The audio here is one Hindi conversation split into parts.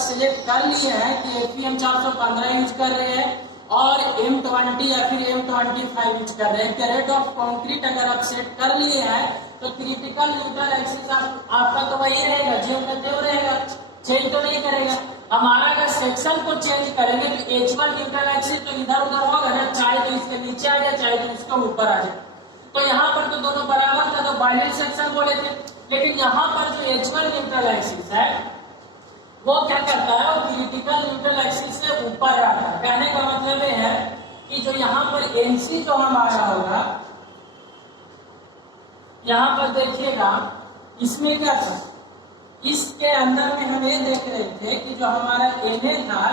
सिलेक्ट कर लिए हैं कि एफईएम 415 यूज कर रहे हैं और M20 या फिर M25 यूज कर रहे हैं। कैरेट ऑफ कंक्रीट अगर आप सेट कर लिए हैं तो क्रिटिकल न्यूट्रल एक्सिस आपका तो वही रहेगा, ज्यों का त्यों रहेगा, चेंज तो नहीं करेगा। हमारा अगर सेक्शन को चेंज करेंगे तो H1 न्यूट्रल एक्सिस तो इधर उधर होगा ना, चाहे तो इसके नीचे आ जाए चाहे तो इसके ऊपर आ जाए। तो यहाँ पर तो दोनों बराबर था तो बाइनरी सेक्शन बोले थे, लेकिन यहाँ पर जो H1 न्यूट्रल एक्सिस है वो क्या करता है, वो क्रिटिकल न्यूट्रल एक्सिस से ऊपर रहता है। कहने का मतलब ये है कि जो यहाँ पर एनसी जो हमारा होगा, यहाँ पर देखिएगा इसमें क्या था, इसके अंदर में हम ये देख रहे थे कि जो हमारा एनए था,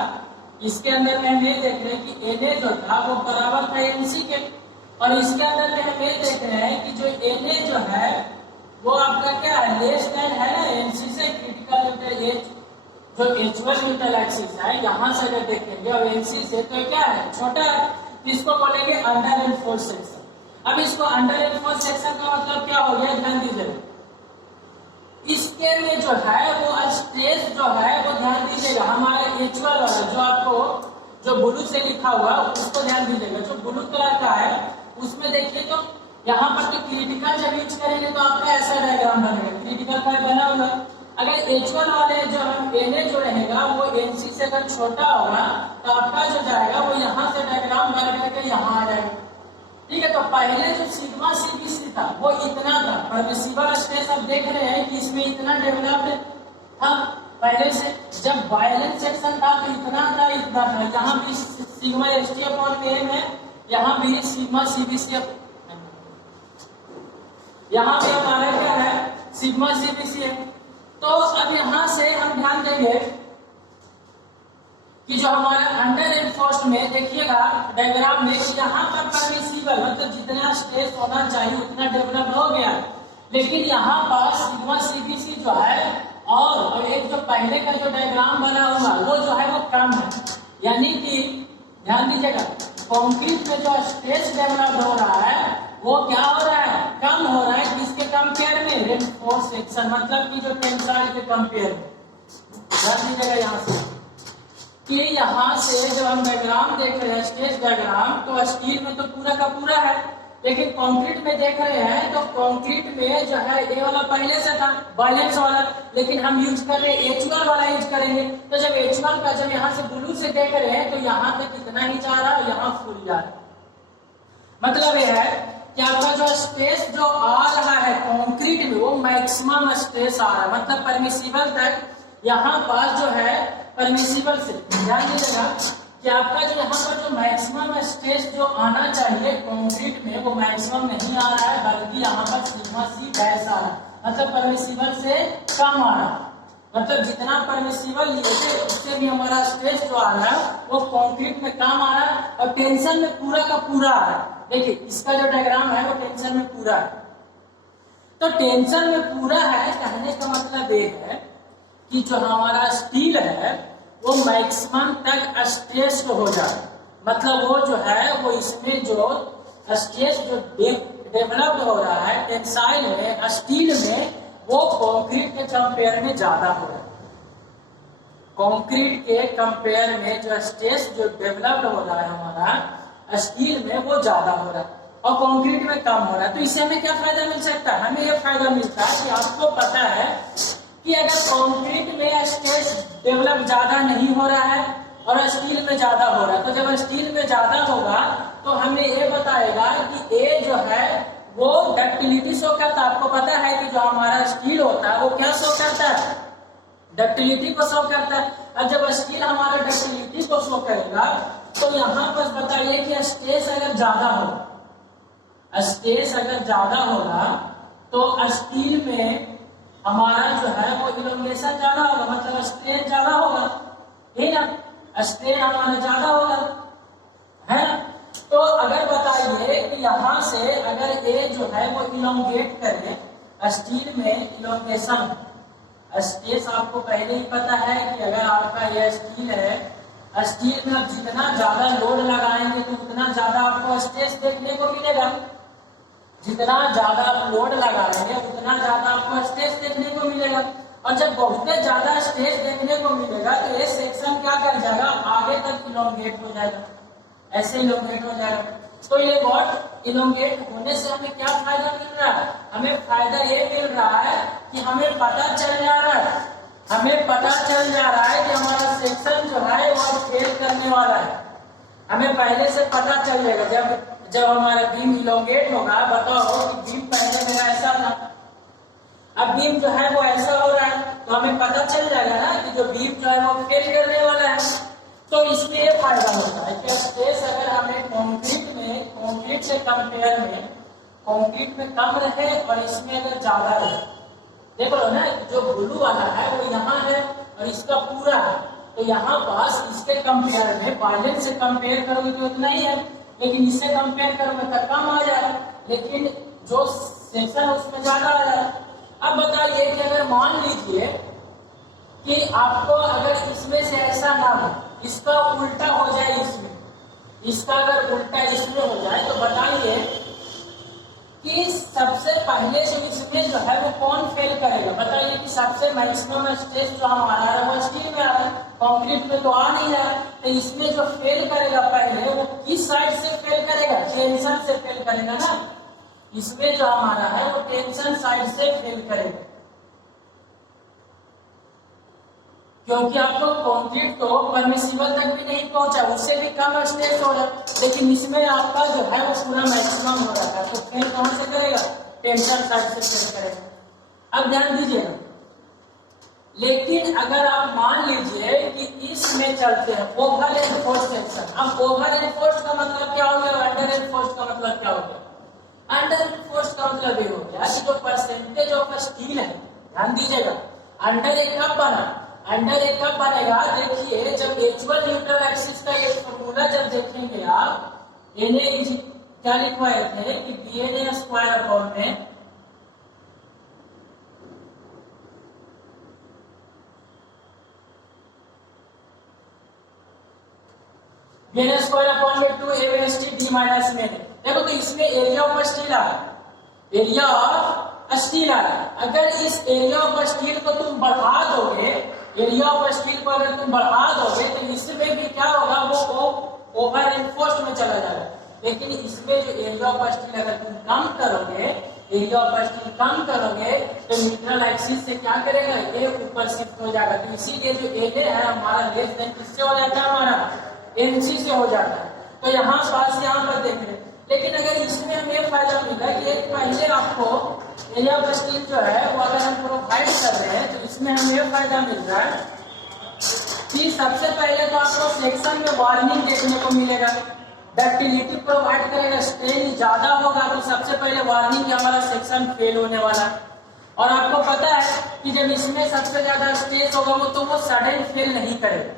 इसके अंदर में हम ये देख रहे हैं कि एनए जो था वो बराबर था एनसी के, और इसके अंदर में हम ये देख रहे हैं कि जो एनए जो है वो आपका क्या है, लेस देन है ना एनसी से। क्रिटिकल न्यूट्रल एच जो H1 न्यूट्रल एक्सिस है यहाँ से अगर देखेंगे और एनसी से तो क्या है, छोटा है, इसको बोलेंगे अंडर एनफोर्स सेक्शन। अब इसको अंडर एनफोर्स सेक्शन का मतलब क्या हो गया, ध्यान दीजिएगा। इसके में जो है वो स्ट्रेस जो है वो ध्यान दीजिएगा, हमारा H1 वाला जो आपको जो ब्लू से लिखा हुआ उसको ध्यान दीजिएगा। जो ब्लू कलर का है उसमें देखिए तो यहाँ पर तो क्रिटिकल जब यूज करेंगे तो आपका ऐसा डायग्राम बनेगा, क्रिटिकल का बना हुआ। अगर H1 वाले जो हम एनए जो रहेगा वो एनसी से अगर छोटा होगा तो आपका जो जाएगा वो यहाँ से डायग्राम बन करके यहाँ आ जाएगा। ठीक है, तो पहले जो सिग्मा सीबीसी था वो इतना था, परमिसिबल स्ट्रेस आप देख रहे हैं कि इसमें इतना डेवलप्ड था पहले से। जब वायलेंट सेक्शन था तो इतना था, इतना था। यहाँ भी सिग्मा एसटी अपॉन एम है, यहाँ भी सिग्मा सीबीसी, यहाँ पे हमारा क्या है, सिग्मा सीबीसी है। तो अब यहां से हम ध्यान देंगे कि जो हमारा अंडर एनफोर्स्ड में देखिएगा डायग्राम में, यहाँ पर परमिसिबल मतलब जितना स्ट्रेस होना चाहिए उतना डेवलप हो गया, लेकिन यहाँ पर सिग्मा सीबीसी जो है और एक जो पहले का जो डायग्राम बना हुआ वो जो है वो कम है। यानी कि ध्यान दीजिएगा, कंक्रीट में जो स्ट्रेस डेवलप हो रहा है वो क्या हो रहा है, कम हो रहा है। किसके कंपेयर में, रेनफोर्स सेक्शन मतलब कि जो टेंसाइल के कंपेयर में। ध्यान दीजिएगा यहाँ से कि यहाँ से जब हम डायग्राम देख रहे हैं स्ट्रेस डायग्राम, तो स्टील में तो पूरा का पूरा है, लेकिन कंक्रीट में देख रहे हैं तो कंक्रीट में जो है ये वाला पहले से था बैलेंस वाला, लेकिन हम यूज कर रहे हैं H1 वाला यूज करेंगे। तो जब H1 का जब यहाँ से ब्लू से देख रहे हैं तो यहाँ तक कितना ही जा रहा है, यहाँ फुल जा रहा है। मतलब ये है कि आपका जो स्ट्रेस जो आ रहा है कंक्रीट में वो मैक्सिमम स्ट्रेस आ रहा है, मतलब परमिसिबल तक यहाँ पर जो है परमिसिबल से। ध्यान दीजिएगा कि आपका जो यहाँ पर जो मैक्सिमम स्ट्रेस जो आना चाहिए कंक्रीट में वो मैक्सिमम नहीं आ रहा है, बल्कि यहाँ पर सिग्मा सी बैस आ रहा है, मतलब परमिसिबल से कम आ रहा है। मतलब जितना परमिसिबल लिए थे उससे भी हमारा स्ट्रेस जो आ रहा है वो कंक्रीट में कम आ रहा है और टेंशन में पूरा का पूरा आ रहा है। देखिए इसका जो डायग्राम है वो टेंशन में पूरा है। तो टेंशन में पूरा है कहने का मतलब ये है कि जो हमारा स्टील है वो मैक्सिमम तक स्ट्रेस हो जाए, मतलब वो जो है वो इसमें जो स्ट्रेस जो डेवलप हो रहा है टेंसाइल में स्टील में वो कंक्रीट के कंपेयर में ज्यादा हो रहा है। कंक्रीट के कंपेयर में जो स्ट्रेस जो डेवलप्ड हो रहा है हमारा स्टील में वो ज्यादा हो रहा है और कंक्रीट में कम हो रहा है। तो इससे हमें क्या फायदा मिल सकता है, हमें ये फायदा मिलता है कि आपको पता है कि अगर कंक्रीट में स्ट्रेस डेवलप ज्यादा नहीं हो रहा है और स्टील में ज्यादा हो रहा है, तो जब स्टील में ज्यादा होगा तो हमें ये बताएगा कि ये जो है वो डक्टिलिटी शो करता है। आपको पता है कि जो हमारा स्टील होता है वो क्या शो करता है, डक्टिलिटी को शो करता है। और जब स्टील हमारा डक्टिलिटी को शो करेगा तो यहाँ पर बताइए कि स्ट्रेस अगर ज्यादा हो, स्ट्रेस अगर ज्यादा होगा तो स्टील में हमारा जो है वो इलोंगेशन ज्यादा होगा, मतलब स्ट्रेन ज्यादा होगा, है ना, स्ट्रेन हमारा ज्यादा होगा, है ना। तो अगर बताइए कि यहाँ से अगर ये जो है वो इलोंगेट करे स्टील में इलोंगेशन, स्ट्रेस आपको पहले ही पता है कि अगर आपका ये स्टील है, स्टील में जितना ज्यादा लोड लगाएंगे तो उतना ज्यादा आपको स्ट्रेस देखने को मिलेगा। जितना ज्यादा आप लोड लगाएंगे उतना ज्यादा आपको स्ट्रेस देखने को मिलेगा। और जब बहुत ज्यादा स्ट्रेस देखने को मिलेगा तो ये सेक्शन क्या कर जाएगा, आगे तक इलोंगेट हो जाएगा, ऐसे इलोंगेट हो जाएगा। तो ये बहुत इलोंगेट होने से हमें क्या फायदा मिल रहा है, हमें फायदा ये मिल रहा है कि हमें पता चल जा रहा है, हमें पता चल जा रहा है कि हमारा सेक्शन जो है वो फेल करने वाला है। हमें पहले से पता चल जाएगा जब हमारा बीम इलोंगेट होगा। बताओ कि बीम पहले मेरा ऐसा था, अब बीम जो है वो ऐसा हो रहा है, तो हमें पता चल जाएगा ना कि जो बीम जो है वो फेल करने वाला है। तो इसमें ये फायदा होता है कि स्ट्रेस अगर हमें कंक्रीट से कंपेयर में कंक्रीट में कम रहे और इसमें अगर ज्यादा रहे, देखो ना जो ब्लू वाला है वो यहाँ है और इसका पूरा है, तो यहाँ पास इसके कंपेयर में बायलेंस से कंपेयर करोगे तो उतना ही है, लेकिन इससे कंपेयर करोगे तो कम आ जाएगा, लेकिन जो सेक्शन उसमें ज्यादा आ जाएगा। अब बताइए कि अगर मान लीजिए कि आपको अगर इसमें से ऐसा ना हो, इसका उल्टा हो जाए, इसका अगर उल्टा इसमें हो जाए, तो बताइए कि सबसे पहले जो इसमें जो है वो कौन फेल करेगा। बताइए कि सबसे मैक्सिमम स्ट्रेस जो हमारा है वो स्टील में आ रहा है, कंक्रीट में तो आ नहीं रहा, तो इसमें जो फेल करेगा पहले वो किस साइड से फेल करेगा, टेंशन से फेल करेगा ना। इसमें जो हमारा है वो टेंशन साइड से फेल करेगा, क्योंकि आपको कंक्रीट तो परमिसिबल तक भी नहीं पहुंचा, उससे भी कम स्ट्रेस हो रहा है, लेकिन इसमें आपका जो है वो पूरा मैक्सिमम हो रहा है, तो फेल कहां से करेगा, टेंशन साइड से फेल करेगा। अब ध्यान दीजिए, लेकिन अगर आप मान लीजिए कि इसमें चलते हैं ओवर एनफोर्स्ड सेक्शन। अब ओवर एनफोर्स्ड का मतलब क्या हो गया, अंडर एनफोर्स्ड का मतलब क्या हो गया। अंडर एनफोर्स्ड का मतलब ये हो गया कि जो परसेंटेज ऑफ स्टील है, ध्यान दीजिएगा, अंडर एक कब बना, अंडर एक कब बनेगा, देखिए जब एक्चुअल न्यूट्रल एक्सिस का एक फॉर्मूला जब देखेंगे आप, Na क्या लिखवाए थे कि DNA स्क्वायर अपॉन में DNA स्क्वायर अपॉन में 2 d माइनस में। देखो तो इसमें एरिया ऑफ स्टील आ, एरिया ऑफ स्टील आ, अगर इस एरिया ऑफ स्टील को तुम बढ़ा दोगे, एरिया ऑफ स्टील को अगर तुम बढ़ा दोगे तो इसमें भी क्या होगा, वो ओवर एनफोर्स्ड में चला जाएगा। लेकिन इसमें जो एरिया ऑफ स्टील अगर तुम कम करोगे, एरिया ऑफ स्टील कम करोगे, तो न्यूट्रल एक्सिस से क्या करेगा, ये ऊपर शिफ्ट हो जाएगा। तो इसीलिए जो एरिया है हमारा लेस देन किससे हो जाता है, हमारा एनसी से हो जाता है। तो यहाँ पास यहाँ पर देख रहे, लेकिन अगर इसमें हमें फायदा मिला कि एक पहले आपको एरिया ऑफ स्टील जो है वो अगर हम प्रोवाइड कर रहे हैं, तो इसमें हमें फायदा मिल रहा है कि सबसे पहले तो आपको सेक्शन में वार्निंग देखने को मिलेगा, डक्टिलिटी प्रोवाइड करेगा, स्ट्रेन ज्यादा होगा तो सबसे पहले वार्निंग हमारा सेक्शन फेल होने वाला। और आपको पता है कि जब इसमें सबसे ज्यादा स्ट्रेस होगा वो, तो वो सडन फेल नहीं करेगा,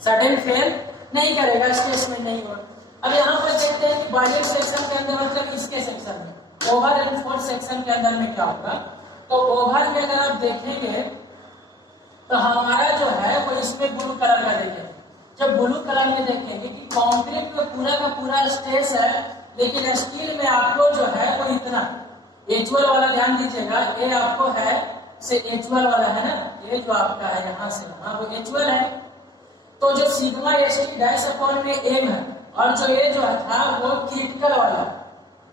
सडन फेल नहीं करेगा, स्ट्रेस में नहीं होगा। अब यहाँ पर देखते हैं कि बाइलेट सेक्शन के अंदर, मतलब इसके सेक्शन में ओवर एनफोर्स्ड सेक्शन के अंदर में क्या होगा। तो ओवर में अगर आप देखेंगे तो हमारा जो है वो इसमें ब्लू कलर का देखेंगे, जब ब्लू कलर में देखेंगे कि कंक्रीट में पूरा का पूरा स्ट्रेस है, लेकिन स्टील में आपको जो है वो इतना एचुअल वाला, ध्यान दीजिएगा, ये आपको है से एचुअल वाला है ना, ये जो आपका है यहाँ से वहां वो एचुअल है। तो जो सिग्मा एसटी डैश अपॉन में एम है, और जो ये जो था वो क्रिटिकल वाला,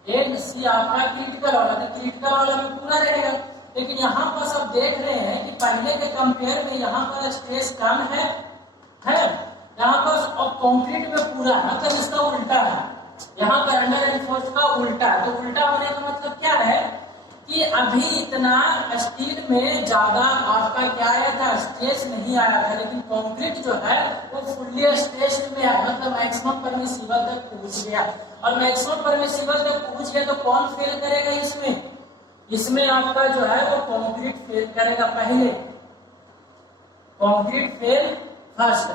एम सी आपका क्रिटिकल वाला, तो क्रिटिकल वाला में पूरा रहेगा। लेकिन यहाँ पर सब देख रहे हैं कि पहले के कंपेयर में यहाँ पर स्ट्रेस कम है यहाँ पर, और कंक्रीट में पूरा, मतलब इसका उल्टा है, यहाँ पर अंडर एनफोर्स्ड का उल्टा है। तो उल्टा होने का मतलब क्या है कि अभी इतना स्टील में ज्यादा आपका क्या आया था, स्ट्रेस नहीं आया था, लेकिन कंक्रीट जो है वो फुल्ली स्ट्रेस में आया, मतलब मैक्सिमम परमिसिबल तक पहुंच गया। और मैक्सिमम परमिसिबल तक पहुंच गया तो कौन फेल करेगा इसमें, इसमें आपका जो है वो कंक्रीट फेल करेगा, पहले कंक्रीट फेल फर्स्ट,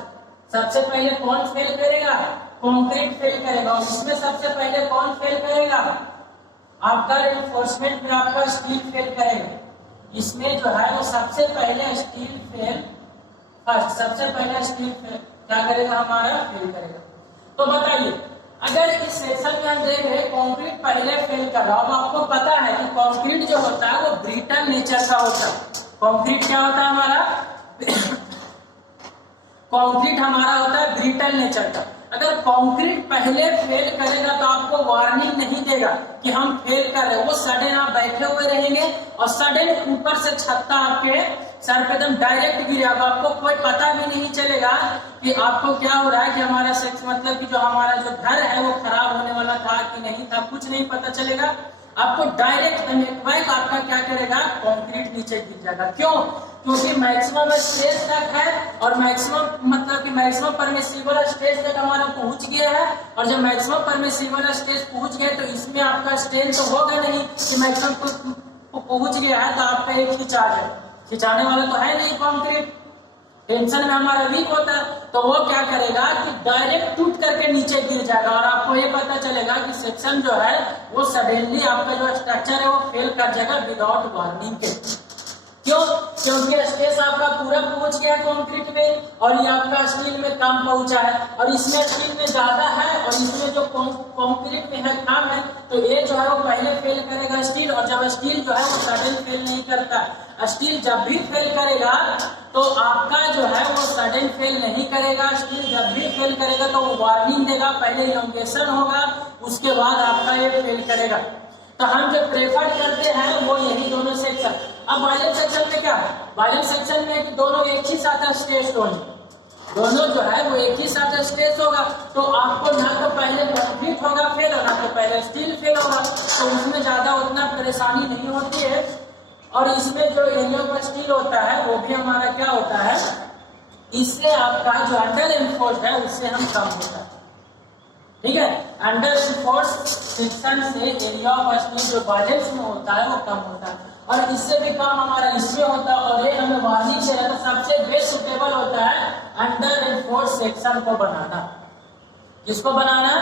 सबसे पहले कौन फेल करेगा, कंक्रीट फेल करेगा। और इसमें सबसे पहले कौन फेल करेगा, आपका रेनफोर्समेंट में आपका स्टील फेल करेगा। इसमें जो है वो सबसे पहले स्टील फेल फर्स्ट, सबसे पहले स्टील फेल क्या करेगा, हमारा फेल करेगा। तो बताइए अगर इस सेक्शन में हम देखें कंक्रीट पहले फेल कर रहा हो, आपको पता है कि कंक्रीट जो होता है वो ब्रिटल नेचर का होता है, कंक्रीट क्या होता है हमारा? कंक्रीट हमारा होता है ब्रिटल नेचर का। अगर कंक्रीट पहले फेल करेगा तो आपको वार्निंग नहीं देगा कि हम फेल कर रहे हैं, वो सडन आप बैठे हुए रहेंगे और सडन ऊपर से छत्ता आपके सर पे एकदम डायरेक्ट गिरेगा, आपको कोई पता भी नहीं चलेगा कि आपको क्या हो रहा है, कि हमारा सेक्स मतलब कि जो हमारा जो घर है वो खराब होने वाला था कि नहीं था, कुछ नहीं पता चलेगा। आपको डायरेक्ट इम्पैक्ट आपका क्या करेगा, कंक्रीट नीचे गिर जाएगा। क्यों? क्योंकि मैक्सिमम स्टेज तक है और मैक्सिमम मतलब कि मैक्सिमम परमिसिबल स्टेज तक हमारा पहुंच गया है, और जब मैक्सिमम परमिसिबल स्टेज पहुंच गए तो इसमें आपका स्ट्रेन तो होगा नहीं कि मैक्सिमम पहुंच गया है तो आपका एक खिंचाव है, खिंचाने वाला तो है नहीं कंक्रीट, टेंशन में हमारा वीक होता है, तो वो क्या करेगा कि डायरेक्ट टूट करके नीचे गिर जाएगा और आपको ये पता चलेगा कि सेक्शन जो है वो सडनली आपका जो स्ट्रक्चर है वो फेल कर जाएगा विदाउट वार्निंग के। क्यों? क्योंकि स्पेस आपका पूरा पहुंच गया कंक्रीट में और ये आपका स्टील में कम पहुंचा है, और इसमें स्टील में ज्यादा है और इसमें जो कंक्रीट में है कम है, तो ये जो है वो पहले फेल करेगा स्टील, और जब स्टील जो है वो सडन फेल नहीं करता। स्टील जब भी फेल करेगा तो आपका जो है वो सडन फेल नहीं करेगा, स्टील जब भी फेल करेगा तो वो वार्निंग देगा, पहले इलोंगेशन होगा उसके बाद आपका ये फेल करेगा। तो हम जो प्रेफर करते हैं वो यही दोनों सेक्शन। अब वायलेंट सेक्शन में क्या है? वायलेंट सेक्शन में दोनों एक ही साथ स्ट्रेस होंगे, दोनों जो है वो एक ही साथ स्ट्रेस होगा, तो आपको ना तो पहले कंक्रीट होगा फेल और ना तो पहले स्टील फेल होगा, तो उसमें ज्यादा उतना परेशानी नहीं होती है। और इसमें जो एरिया ऑफ स्टील होता है वो भी हमारा क्या होता है, इससे आपका जो अंडर एनफोर्स है उससे हम कम होता है। ठीक है, अंडर एनफोर्स सेक्शन से एरिया ऑफ स्टील जो वायलेंस में होता है वो कम होता है, और इससे भी कम हमारा इसमें होता है, और ये हमें वार्निंग से तो सबसे बेस्ट सुटेबल होता है अंडर एनफोर्स सेक्शन को बनाना। किसको बनाना?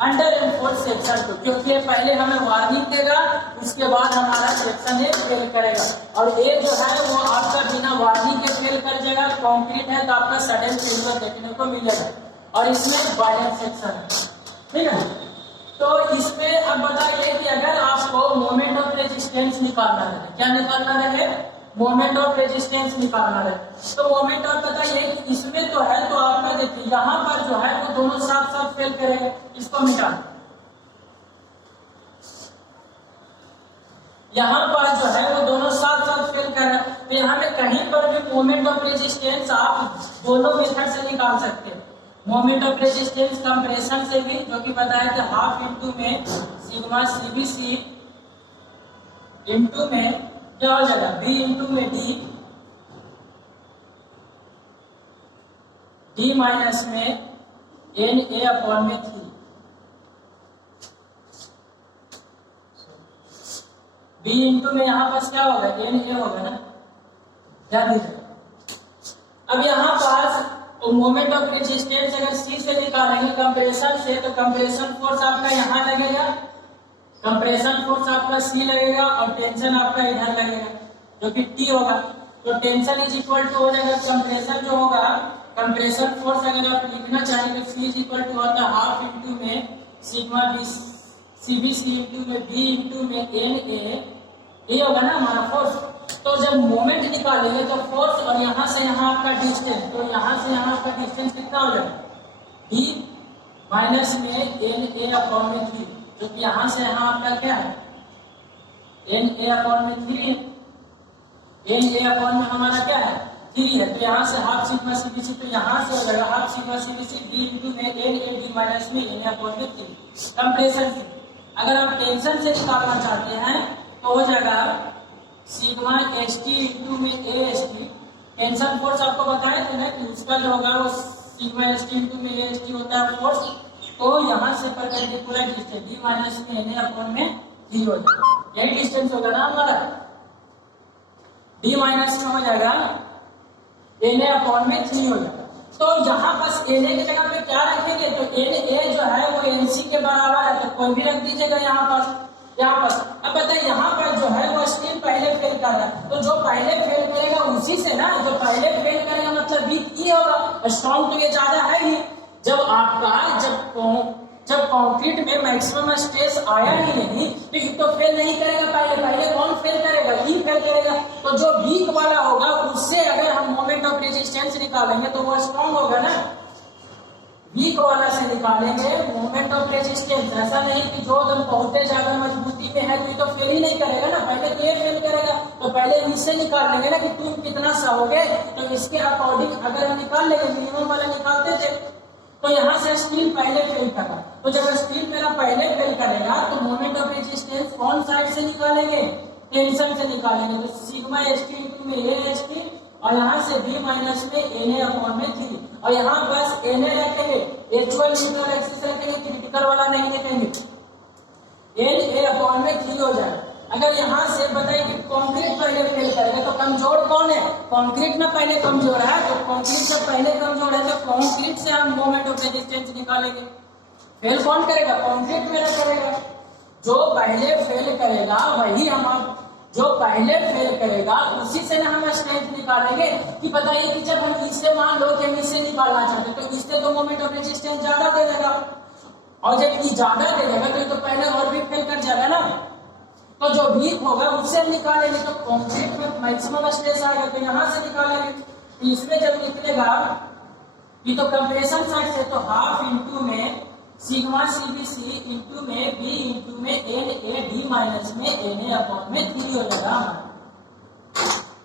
अंडर एनफोर्स सेक्शन को, क्योंकि पहले हमें वार्निंग देगा उसके बाद हमारा सेक्शन ये फेल करेगा, और ये जो है वो आपका बिना वार्निंग के फेल कर जाएगा। कंक्रीट है तो आपका सडन फेलियर देखने को मिलेगा, और इसमें वायलेंट सेक्शन है। ठीक है, तो इसमें अब बताइए कि अगर आपको मोमेंट ऑफ रेजिस्टेंस निकालना है, क्या निकालना है? मोमेंट ऑफ रेजिस्टेंस निकालना है। तो मोमेंट ऑफ बताइए कि इसमें तो है, तो आपका देखिए यहाँ पर जो है वो दोनों साथ साथ फेल करेंगे, इसको मिटाना। यहाँ पर जो है वो दोनों साथ साथ फेल कर रहे हैं, तो यहाँ में कहीं पर भी मोमेंट ऑफ रेजिस्टेंस आप दोनों मेथड से निकाल सकते हैं। मोमेंट ऑफ रेजिस्टेंस कंप्रेशन से भी, जो कि बताया था हाफ इंटू में सिग्मा सीबीसी इंटू में क्या हो जाएगा, बी इंटू में डी माइनस में एन ए अपॉन में 3, बी इंटू में यहाँ पास क्या होगा, एन ए होगा ना, क्या दिखेगा। अब यहाँ पास मोमेंट ऑफ रेजिस्टेंस अगर सी से निकालेंगे कंप्रेशन से, तो कंप्रेशन फोर्स आपका यहाँ लगेगा, कंप्रेशन फोर्स आपका सी लगेगा, और टेंशन आपका इधर लगेगा जो कि टी होगा। तो टेंशन इज इक्वल टू हो जाएगा, कंप्रेशन जो होगा, कंप्रेशन फोर्स अगर आप लिखना चाहेंगे तो सी इज इक्वल टू होता है हाफ इंटू में सिग्मा बी सीबीसी इंटू में बी इंटू में एन ए, ये होगा ना हमारा फोर्स। तो जब मोमेंट निकालेंगे तो फोर्स और यहाँ से यहाँ आपका डिस्टेंस, तो यहाँ से यहाँ आपका डिस्टेंस कितना हो जाएगा, डी माइनस में एन ए अपॉन में 3, जो कि यहाँ से यहाँ आपका क्या है, एन ए अपॉन में 3, एन ए अपॉन में हमारा क्या है 3 है, तो यहाँ से हाफ सिग्मा सीबीसी, तो यहाँ से हो जाएगा half sigma CBC B into में एन ए डी माइनस में एन ए अपॉन में 3 कंप्रेशन से। अगर आप टेंशन से निकालना चाहते हैं तो हो जाएगा सिग्मा एस टी इंटू में A S T, tension force आपको बताया था ना कि उसका जो होगा वो सिग्मा एस टी इंटू में ए एस टी होता है फोर्स, तो यहाँ से परपेंडिकुलर डिस्टेंस डी माइनस में एन ए अपॉन में 3 हो जाएगा, यही डिस्टेंस होगा ना हमारा, डी माइनस में हो जाएगा एन ए अपॉन में 3 हो जाएगा। तो यहाँ पास एन ए की जगह पे क्या रखेंगे, तो एन ए जो है वो एन सी के बराबर है, तो कोई भी रख दीजिएगा यहाँ पास, यहाँ पास। अब बताइए यहाँ पर जो है वो स्टील पहले फेल कर रहा है, तो जो पहले फेल करेगा उसी से ना, जो पहले फेल करेगा मतलब वीक ही होगा, स्ट्रॉन्ग तो ये ज्यादा है ही। जब जब कंक्रीट में मैक्सिमम स्ट्रेस आया ही नहीं तो फेल नहीं करेगा। पहले कौन फेल करेगा? ई फेल करेगा। तो जो वीक वाला होगा उससे अगर हम मोमेंट ऑफ रेजिस्टेंस निकालेंगे तो वो स्ट्रॉन्ग होगा ना। वीक वाला से निकालेंगे मोमेंट ऑफ रेजिस्टेंस। ऐसा नहीं कि जो एकदम बहुत ज्यादा मजबूती में है तो फेल ही नहीं करेगा ना, पहले तो ये फेल करेगा। तो पहले इससे निकाल लेंगे ना कि तुम कितना सहोगे, तो इसके अकॉर्डिंग अगर हम निकाल लेंगे, मिनिमम वाला निकालते थे, तो यहाँ से स्टील पहले फेल करा। तो जब स्टील मेरा पहले फेल करेगा तो मोमेंट ऑफ रेजिस्टेंस कौन साइड से निकालेंगे? टेंशन से निकालेंगे। तो सिग्मा एसटी इंटू में ए एसटी और यहाँ से बी माइनस में एन अपॉन में 3 और यहाँ बस एन रखेंगे, एक्चुअल न्यूट्रल एक्सिस रखेंगे, क्रिटिकल वाला नहीं लिखेंगे। एन ए अपॉन में 3 हो जाए। अगर यहाँ से बताइए कि कंक्रीट पहले फेल करेगा तो कमजोर कौन है? कंक्रीट में पहले कमजोर है। तो कंक्रीट जब पहले कमजोर है तो कंक्रीट से हम मोमेंट ऑफ रेजिस्टेंस निकालेंगे। फेल कौन करेगा? कंक्रीट मेरा करेगा। जो पहले फेल करेगा वही हम, जो पहले फेल करेगा उसी से ना हम स्ट्रेंथ निकालेंगे। कि बताइए कि जब हम इससे मान लो कि हम इससे निकालना चाहते तो इससे तो मोमेंट ऑफ रेजिस्टेंस ज्यादा दे देगा, और जब ये ज्यादा दे देगा तो पहले और भी फेल कर जाएगा ना। तो जो वीक होगा उससे हम निकालेंगे। तो कंक्रीट में मैक्सिमम स्ट्रेस आएगा तो यहाँ से निकालेंगे। तो इसमें जब निकलेगा ये तो कंप्रेशन साइड से, तो हाफ इंटू में सिग्मा सीबीसी इंटू में बी इंटू में एन ए डी माइनस में एन ए अपॉन में 3 हो जाएगा।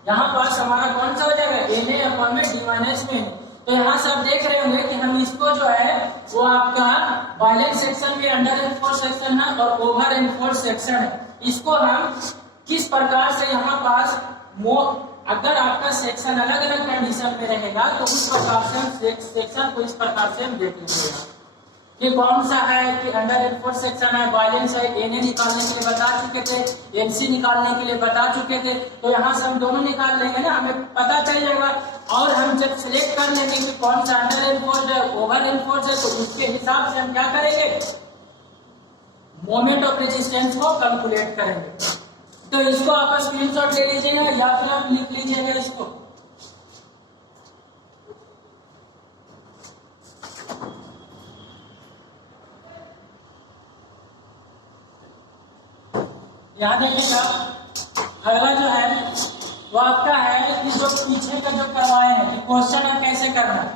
यहाँ पास हमारा कौन सा हो जाएगा? एन ए अपॉन में डी माइनस में। तो यहाँ से आप देख रहे होंगे कि हम इसको जो है वो आपका वायलेंट सेक्शन के अंडर एनफोर्स सेक्शन है और ओवर एनफोर्स सेक्शन है। इसको हम किस प्रकार से यहाँ पास अगर आपका सेक्शन अलग अलग कंडीशन में रहेगा तो उस प्रकार से सेक्शन को इस प्रकार से हम देख लीजिएगा कि कौन सा है कि अंडर एनफोर्स सेक्शन है, वायलेंस है। एनए निकालने के लिए बता चुके थे, एनसी निकालने के लिए बता चुके थे। तो यहाँ से हम दोनों निकाल लेंगे ना, हमें पता चल जाएगा। और हम जब सिलेक्ट कर लेंगे कि कौन सा अंडर एनफोर्स है, ओवर एनफोर्स है, तो उसके हिसाब से हम क्या करेंगे? मोमेंट ऑफ रेजिस्टेंस को कैलकुलेट करेंगे। तो इसको आप स्क्रीनशॉट ले लीजिएगा या फिर आप लिख लीजिएगा इसको। यहाँ देखिएगा अगला जो है वो आपका है कि जो पीछे का जो करवाए हैं कि क्वेश्चन है कैसे करना है।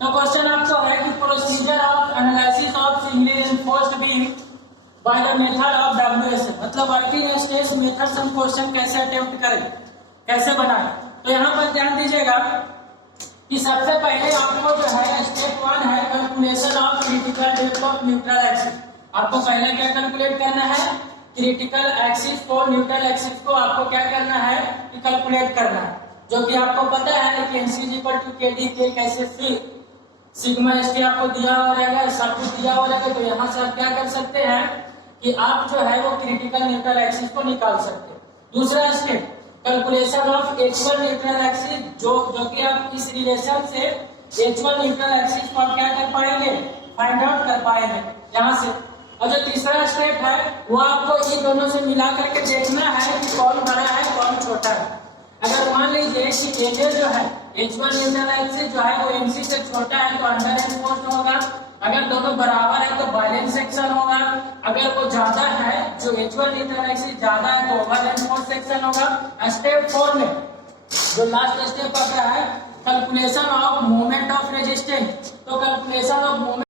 तो क्वेश्चन आपको है कि procedure of analysis of singly reinforced beam by the method of WSA, मतलब वर्किंग स्ट्रेस मेथड से हम क्वेश्चन कैसे अटेम्प्ट करें, कैसे बनाए। तो यहाँ पर ध्यान दीजिएगा कि सबसे पहले आपको जो है स्टेप 1 है calculation of critical depth of neutral axis. आपको पहले क्या कैलकुलेट करना है? क्रिटिकल एक्सिस को, न्यूट्रल एक्सिस को आपको क्या करना है कि कैलकुलेट करना है, जो कि आपको पता है कि NC/KD के कैसे सिग्मा एसटी आपको दिया हो रहेगा, सब कुछ दिया हो रहेगा। तो यहाँ से आप क्या कर सकते हैं कि आप जो है वो क्रिटिकल न्यूट्रल एक्सिस को निकाल सकते हैं। दूसरा step calculation of actual neutral axis, जो कि आप इस रिलेशन से एक्चुअल न्यूट्रल एक्सिस को आप क्या कर पाएंगे? फाइंड आउट कर पाएंगे यहाँ से। और जो तीसरा स्टेप है वो आपको इन दोनों से मिला करके देखना है कि कौन बड़ा है कौन छोटा है। अगर मान लीजिए कि एनए जो है एक्चुअल न्यूट्रल एक्सिस जो है वो एनसी से छोटा है तो अंडर एनफोर्स्ड होगा। अगर दोनों बराबर है तो वायलेंट सेक्शन होगा। अगर वो ज्यादा है, जो एक्चुअल न्यूट्रल एक्सिस ज्यादा है तो ओवर एनफोर्स्ड सेक्शन होगा। स्टेप 4 में जो लास्ट स्टेप आता है calculation of moment of resistance. तो कैलकुलेशन ऑफ मोमेंट